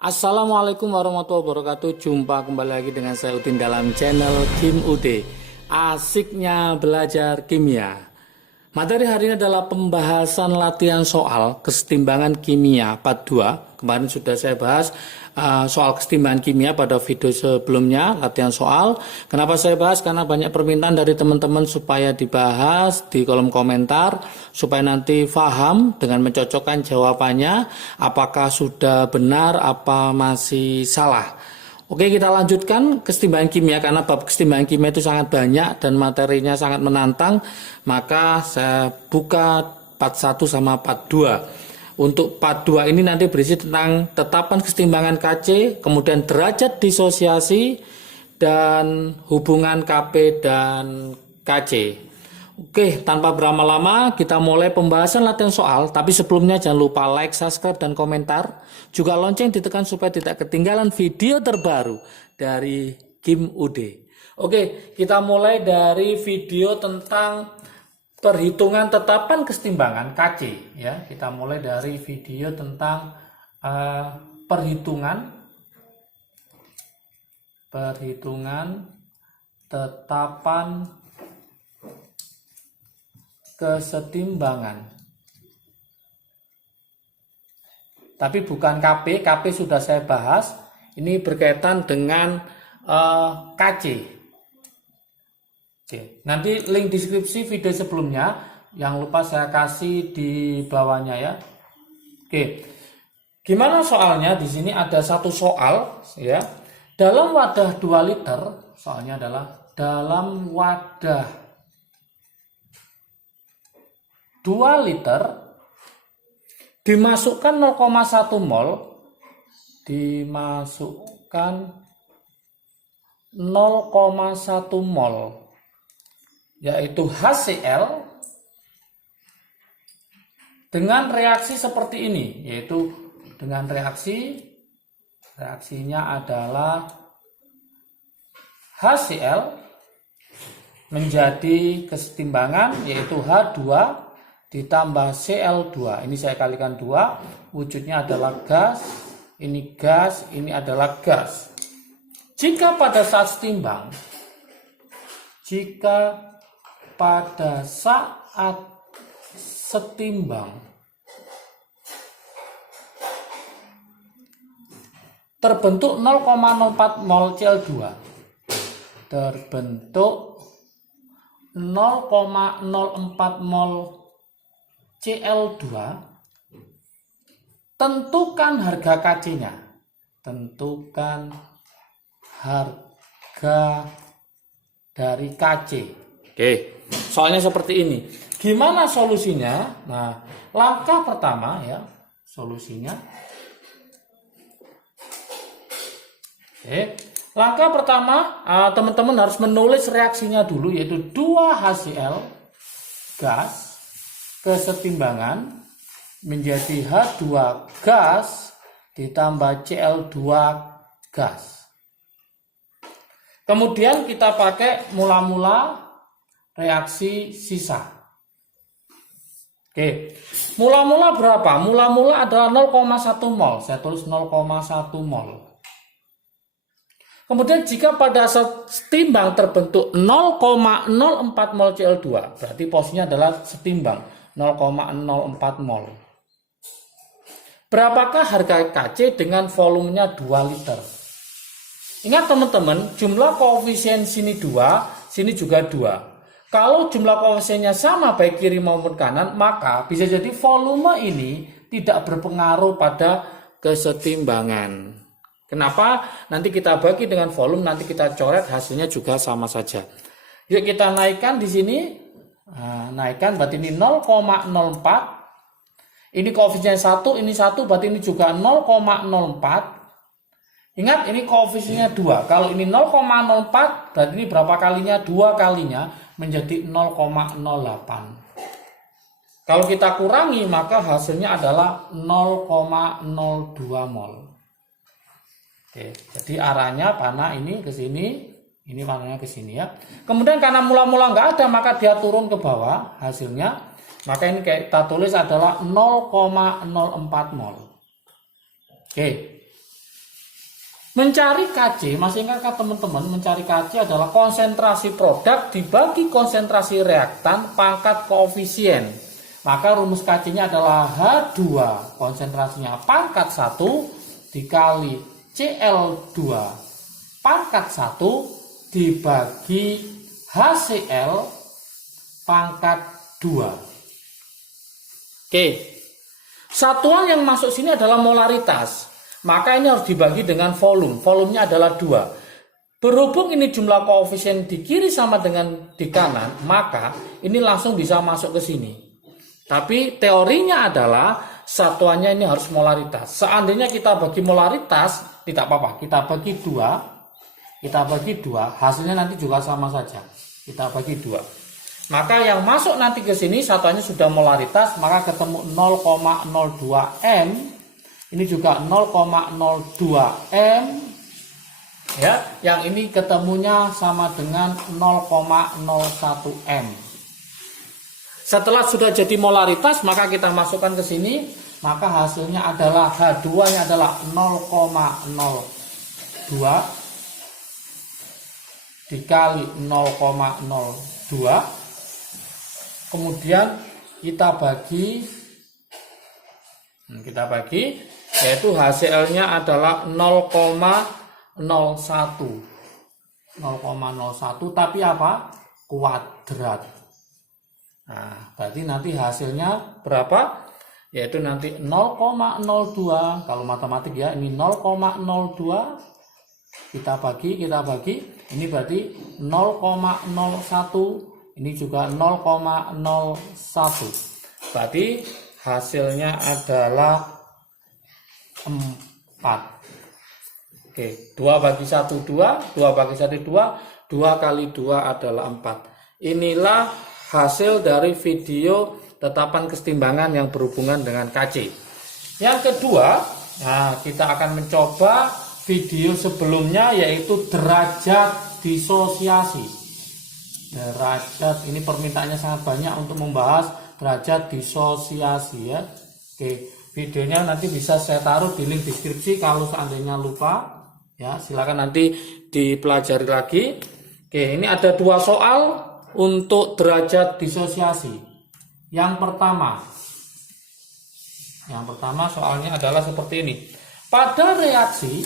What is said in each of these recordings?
Assalamualaikum warahmatullahi wabarakatuh. Jumpa kembali lagi dengan saya Udin dalam channel Kim UD. Asiknya belajar kimia. Materi hari ini adalah pembahasan latihan soal kesetimbangan kimia part 2. Kemarin sudah saya bahas soal kesetimbangan kimia pada video sebelumnya, latihan soal. Kenapa saya bahas? Karena banyak permintaan dari teman-teman supaya dibahas di kolom komentar, supaya nanti paham dengan mencocokkan jawabannya, apakah sudah benar, apa masih salah. Oke, kita lanjutkan kesetimbangan kimia karena bab kesetimbangan kimia itu sangat banyak dan materinya sangat menantang. Maka saya buka part 1 sama part 2. Untuk part 2 ini nanti berisi tentang tetapan kesetimbangan Kc, kemudian derajat disosiasi dan hubungan Kp dan Kc. Oke, tanpa berlama-lama kita mulai pembahasan latihan soal. Tapi sebelumnya jangan lupa like, subscribe, dan komentar. Juga lonceng ditekan supaya tidak ketinggalan video terbaru dari Kim UD. Oke, kita mulai dari video tentang perhitungan tetapan kesetimbangan Kc. Ya, kita mulai dari video tentang perhitungan tetapan kesetimbangan. Tapi bukan Kp, Kp sudah saya bahas. Ini berkaitan dengan Kc. Oke, nanti link deskripsi video sebelumnya yang lupa saya kasih di bawahnya ya. Oke, gimana soalnya? Di sini ada satu soal ya. Dalam wadah 2 liter, soalnya adalah dalam wadah 2 liter dimasukkan 0,1 mol yaitu HCl dengan reaksi seperti ini, yaitu dengan reaksinya adalah HCl menjadi kesetimbangan yaitu H2 ditambah Cl2. Ini saya kalikan 2, wujudnya adalah gas, ini adalah gas. Jika pada saat setimbang terbentuk 0,04 mol Cl2. Terbentuk 0,04 mol Cl2, tentukan harga Kc-nya. Tentukan harga dari Kc. Oke, soalnya seperti ini. Gimana solusinya? Nah, langkah pertama ya, solusinya. Oke, langkah pertama teman-teman harus menulis reaksinya dulu, yaitu 2 HCl gas kesetimbangan menjadi H2 gas ditambah Cl2 gas. Kemudian kita pakai mula-mula reaksi sisa. Oke, mula-mula berapa? Mula-mula adalah 0,1 mol. Saya tulis 0,1 mol. Kemudian jika pada setimbang terbentuk 0,04 mol Cl2, berarti posisinya adalah setimbang 0,04 mol. Berapakah harga Kc dengan volumenya 2 liter? Ingat teman-teman, jumlah koefisien sini 2, sini juga 2. Kalau jumlah koefisiennya sama baik kiri maupun kanan, maka bisa jadi volume ini tidak berpengaruh pada kesetimbangan. Kenapa? Nanti kita bagi dengan volume, nanti kita coret, hasilnya juga sama saja. Yuk kita naikkan di sini. Nah, naikkan berarti ini 0,04. Ini koefisien 1, ini 1, berarti ini juga 0,04. Ingat ini koefisiennya 2. Kalau ini 0,04 berarti ini berapa kalinya? 2 kalinya menjadi 0,08. Kalau kita kurangi maka hasilnya adalah 0,02 mol. Oke, jadi arahnya panah ini ke sini. Ini panahnya ke sini ya. Kemudian karena mula-mula nggak ada maka dia turun ke bawah hasilnya. Maka ini kita tulis adalah 0,04 mol. Oke. Mencari Kc, masih ingatkah teman-teman, mencari Kc adalah konsentrasi produk dibagi konsentrasi reaktan pangkat koefisien. Maka rumus Kc-nya adalah H2, konsentrasinya pangkat 1 dikali Cl2 pangkat 1 dibagi HCl pangkat 2. Oke. Satuan yang masuk sini adalah molaritas. Maka ini harus dibagi dengan volume. Volumenya adalah 2. Berhubung ini jumlah koefisien di kiri sama dengan di kanan, maka ini langsung bisa masuk ke sini. Tapi teorinya adalah satuannya ini harus molaritas. Seandainya kita bagi molaritas, tidak apa-apa. Kita bagi 2, hasilnya nanti juga sama saja. Kita bagi 2. Maka yang masuk nanti ke sini satuannya sudah molaritas, maka ketemu 0,02 M. Ini juga 0,02 M. Ya, yang ini ketemunya sama dengan 0,01 M. Setelah sudah jadi molaritas, maka kita masukkan ke sini, maka hasilnya adalah H2-nya adalah 0,02 dikali 0,02. Kemudian kita bagi, yaitu HCl-nya adalah 0,01. 0,01 tapi apa? Kuadrat. Nah, berarti nanti hasilnya berapa? Yaitu nanti 0,02. Kalau matematik ya, ini 0,02 kita bagi. Ini berarti 0,01. Ini juga 0,01. Berarti hasilnya adalah 4. Oke, 2 bagi 1 2, 2 bagi 1 2, 2 kali 2 adalah 4. Inilah hasil dari video tetapan kesetimbangan yang berhubungan dengan Kc. Yang kedua, nah kita akan mencoba video sebelumnya, yaitu derajat disosiasi. Derajat, ini permintaannya sangat banyak untuk membahas derajat disosiasi ya. Oke, videonya nanti bisa saya taruh di link deskripsi kalau seandainya lupa. Ya, silakan nanti dipelajari lagi. Oke, ini ada 2 soal untuk derajat disosiasi. Yang pertama soalnya adalah seperti ini. Pada reaksi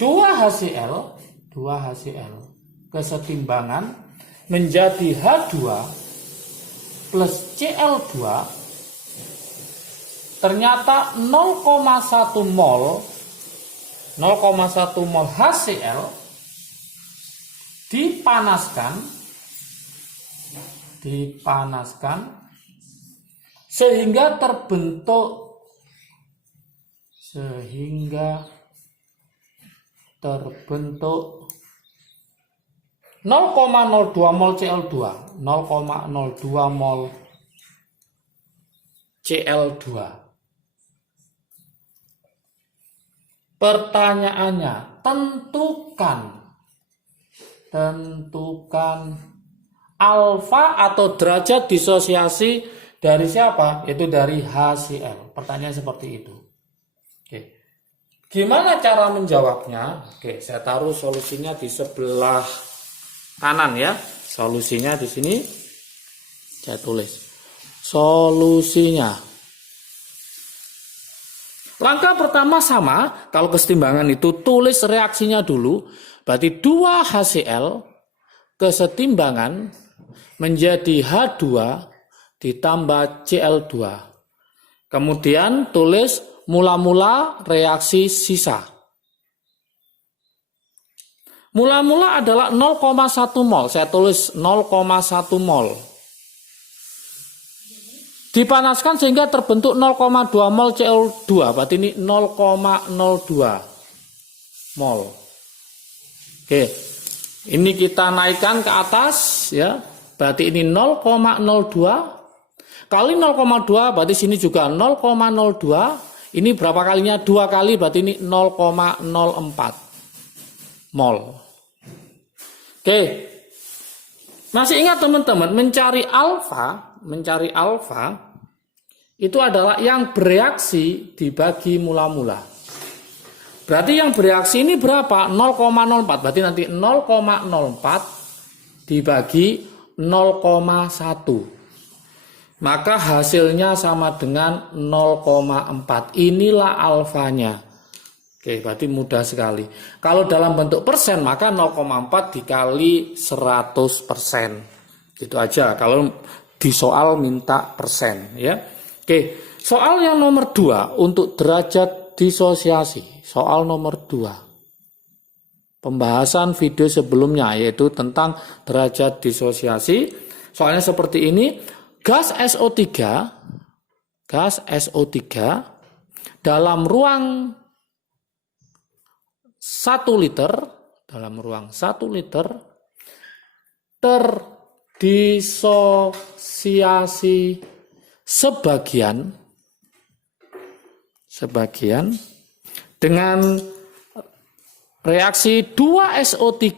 2HCl kesetimbangan menjadi H2 plus Cl2, ternyata 0,1 mol HCl dipanaskan sehingga terbentuk 0,02 mol Cl2. 0,02 mol Cl2. Pertanyaannya, tentukan alfa atau derajat disosiasi dari siapa? Yaitu dari HCl. Pertanyaan seperti itu. Oke. Gimana cara menjawabnya? Oke, saya taruh solusinya di sebelah kanan ya. Solusinya di sini saya tulis. Solusinya. Langkah pertama sama, kalau kesetimbangan itu tulis reaksinya dulu, berarti 2HCl kesetimbangan menjadi H2 ditambah Cl2. Kemudian tulis mula-mula reaksi sisa. Mula-mula adalah 0,1 mol, saya tulis 0,1 mol. Dipanaskan sehingga terbentuk 0,2 mol Cl2, berarti ini 0,02 mol. Oke, ini kita naikkan ke atas ya, berarti ini 0,02 kali 0,2, berarti sini juga 0,02. Ini berapa kalinya? 2 kali, berarti ini 0,04 mol. Oke, masih ingat teman-teman, mencari alfa itu adalah yang bereaksi dibagi mula-mula. Berarti yang bereaksi ini berapa? 0,04. Berarti nanti 0,04 dibagi 0,1. Maka hasilnya sama dengan 0,4. Inilah alfanya. Oke, berarti mudah sekali. Kalau dalam bentuk persen, maka 0,4 dikali 100%. Gitu aja. Kalau di soal minta persen, ya. Oke, soal yang nomor 2 untuk derajat disosiasi. Soal nomor 2. Pembahasan video sebelumnya yaitu tentang derajat disosiasi. Soalnya seperti ini, gas SO3 dalam ruang 1 liter terdisosiasi sebagian dengan reaksi 2SO3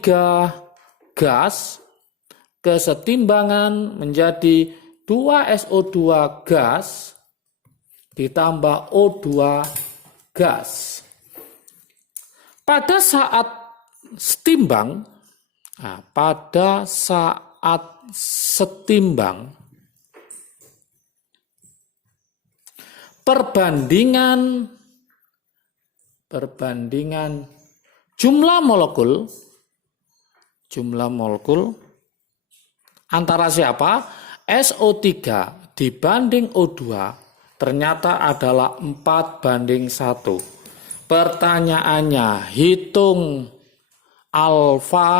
gas kesetimbangan menjadi 2SO2 gas ditambah O2 gas. Pada saat setimbang, perbandingan jumlah molekul antara siapa? SO3 dibanding O2 ternyata adalah 4:1. Pertanyaannya, hitung alfa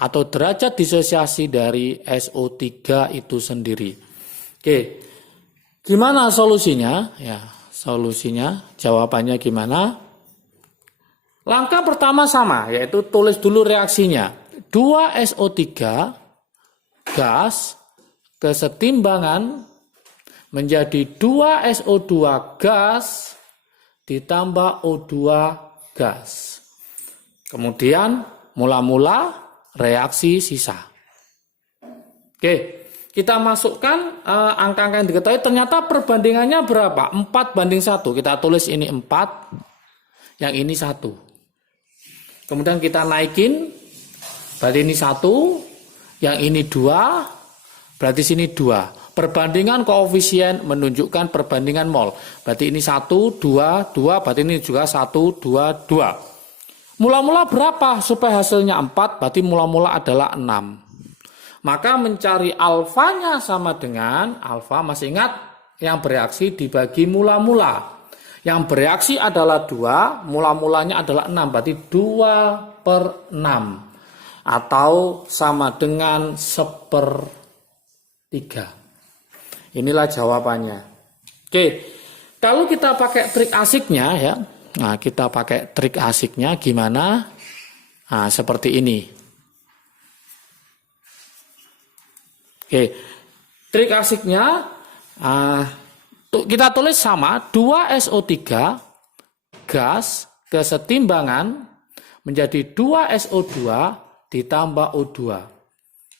atau derajat disosiasi dari SO3 itu sendiri. Oke, gimana solusinya? Ya, solusinya, jawabannya gimana? Langkah pertama sama, yaitu tulis dulu reaksinya. 2SO3 gas kesetimbangan menjadi 2SO2 gas ditambah O2 gas. Kemudian mula-mula reaksi sisa. Oke, kita masukkan angka-angka yang diketahui. Ternyata perbandingannya berapa? 4:1. Kita tulis ini 4, yang ini 1. Kemudian kita naikin, berarti ini 1, yang ini 2, berarti sini 2. Perbandingan koefisien menunjukkan perbandingan mol. Berarti ini 1, 2, 2, berarti ini juga 1, 2, 2. Mula-mula berapa supaya hasilnya 4? Berarti mula-mula adalah 6. Maka mencari alfanya sama dengan, alfa masih ingat, yang bereaksi dibagi mula-mula. Yang bereaksi adalah 2, mula-mulanya adalah 6, berarti 2/6. Atau sama dengan 1/3. Inilah jawabannya. Oke, kalau kita pakai trik asiknya ya, nah kita pakai trik asiknya gimana? Nah, seperti ini. Oke, trik asiknya kita tulis sama 2SO3 gas kesetimbangan menjadi 2SO2 ditambah O2.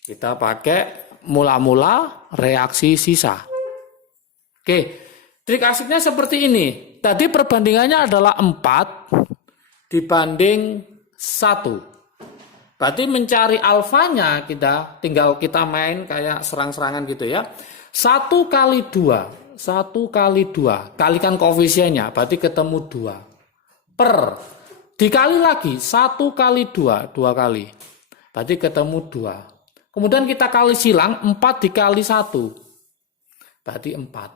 Kita pakai mula-mula reaksi sisa. Oke, trik asiknya seperti ini. Tadi perbandingannya adalah 4 dibanding 1. Berarti mencari alfanya tinggal kita main kayak serang-serangan gitu ya. 1 kali 2. Kalikan koefisiennya, berarti ketemu 2. Dikali lagi 1 kali 2 kali. Berarti ketemu 2. Kemudian kita kali silang, 4 dikali 1. Berarti 4.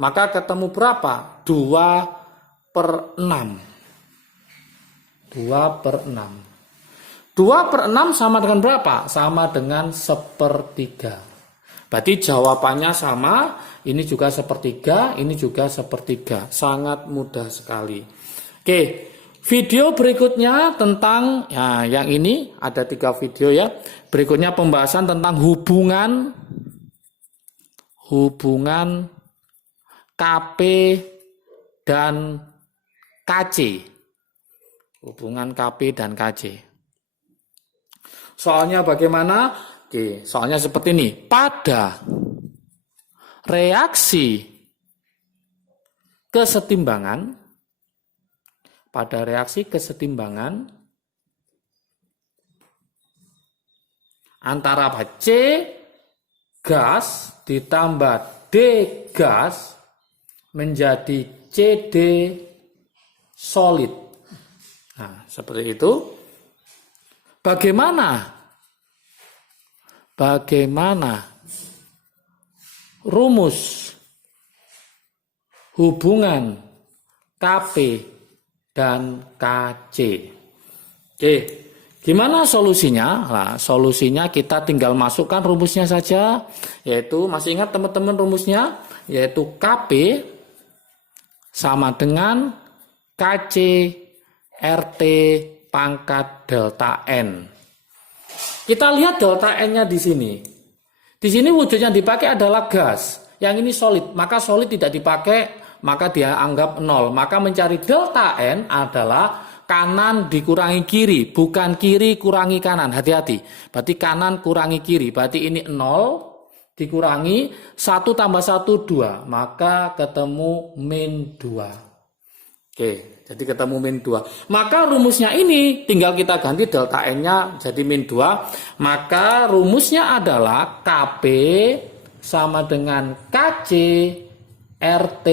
Maka ketemu berapa? 2/6. 2/6. 2/6 sama dengan berapa? Sama dengan 1/3. Berarti jawabannya sama. Ini juga 1/3, ini juga 1/3. Sangat mudah sekali. Oke. Video berikutnya tentang, ya, yang ini ada 3 video ya. Berikutnya pembahasan tentang hubungan KP dan KC. Hubungan KP dan KC. Soalnya bagaimana? Oke, soalnya seperti ini. Pada reaksi kesetimbangan, pada reaksi kesetimbangan antara apa? C gas ditambah D gas menjadi CD solid. Nah, seperti itu. Bagaimana rumus hubungan Kp dan Kc? Oke, gimana solusinya? Nah, solusinya kita tinggal masukkan rumusnya saja, yaitu masih ingat teman-teman rumusnya, yaitu Kp sama dengan Kc RT pangkat delta N. Kita lihat delta N-nya di sini. Di sini wujudnya dipakai adalah gas. Yang ini solid, maka solid tidak dipakai, maka dia anggap 0. Maka mencari delta N adalah kanan dikurangi kiri, bukan kiri kurangi kanan. Hati-hati. Berarti kanan kurangi kiri. Berarti ini 0 dikurangi 1 tambah 1, 2. Maka ketemu min 2. Oke, jadi ketemu min 2. Maka rumusnya ini tinggal kita ganti delta N-nya jadi min 2. Maka rumusnya adalah Kp sama dengan Kc RT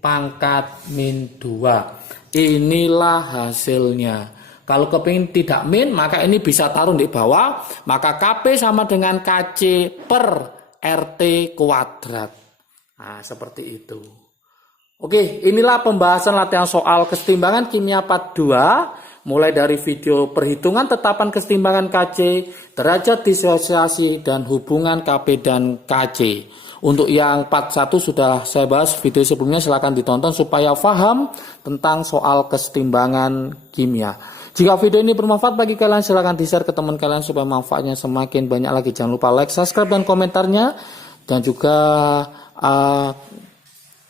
pangkat min 2. Inilah hasilnya. Kalau kepingin tidak min, maka ini bisa taruh di bawah. Maka Kp sama dengan Kc per RT kuadrat. Nah, seperti itu. Oke, inilah pembahasan latihan soal kesetimbangan kimia part 2. Mulai dari video perhitungan tetapan kesetimbangan Kc, derajat disosiasi, dan hubungan Kp dan Kc. Untuk yang part 1 sudah saya bahas video sebelumnya, silahkan ditonton supaya paham tentang soal kesetimbangan kimia. Jika video ini bermanfaat bagi kalian, silahkan di-share ke teman kalian supaya manfaatnya semakin banyak lagi. Jangan lupa like, subscribe, dan komentarnya. Dan juga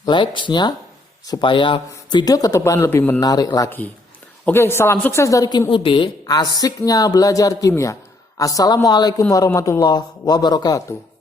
likes-nya supaya video ke depan lebih menarik lagi. Oke, salam sukses dari Kim UD, asiknya belajar kimia. Assalamualaikum warahmatullahi wabarakatuh.